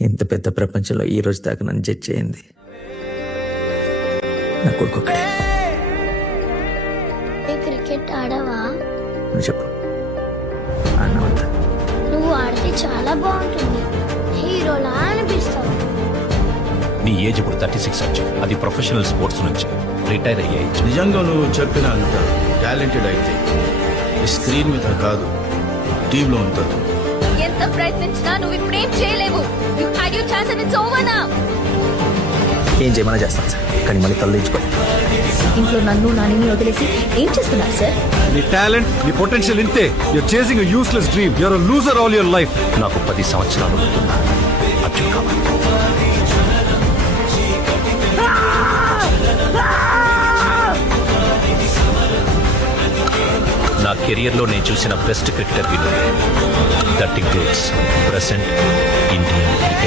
ఇంత పెద్ద ప్రపంచంలో ఈ రోజు దాకా నన్ను జడ్జ్ చేయింది నా కొడుకు ఒక్కడే. క్రికెట్ ఆడవా? నువ్వు చెప్పు, అన్నవంత నువ్వు ఆడితే చాలా బాగుంటుంది, హీరోలా అనిపిస్తావు. నీ ఏజ్ ఇప్పుడు 36 వచ్చి అది ప్రొఫెషనల్ స్పోర్ట్స్ నుంచి రిటైర్ అయ్యే ఏజ్. నిజంగా నువ్వు చెప్పిన అంత టాలెంటెడ్ అయితే స్క్రీన్ మీద కాదు టీంలో ఉంటారు. ఎంత ప్రయత్నించినా నువ్వు ఇప్పుడేం చేయలేవు. You had your chance and it's over now. ఏం చేయమన్నా చేస్తాను సార్, కానీ మళ్ళీ తల్లించుకో. ఇంట్లో నన్ను నానిని వదిలేసి ఏం చేస్తున్నారు సార్? నీ టాలెంట్, నీ పొటెన్షియల్ ఇంతే. You're chasing a useless dream. You're a loser all your life. నాకు 10 సంవత్సరాలు ఉంటున్నా అర్జున్ కావాలి. నా కెరియర్లో నేను చూసిన బెస్ట్ క్రికెటర్ వీళ్ళు. That includes present Indian cricket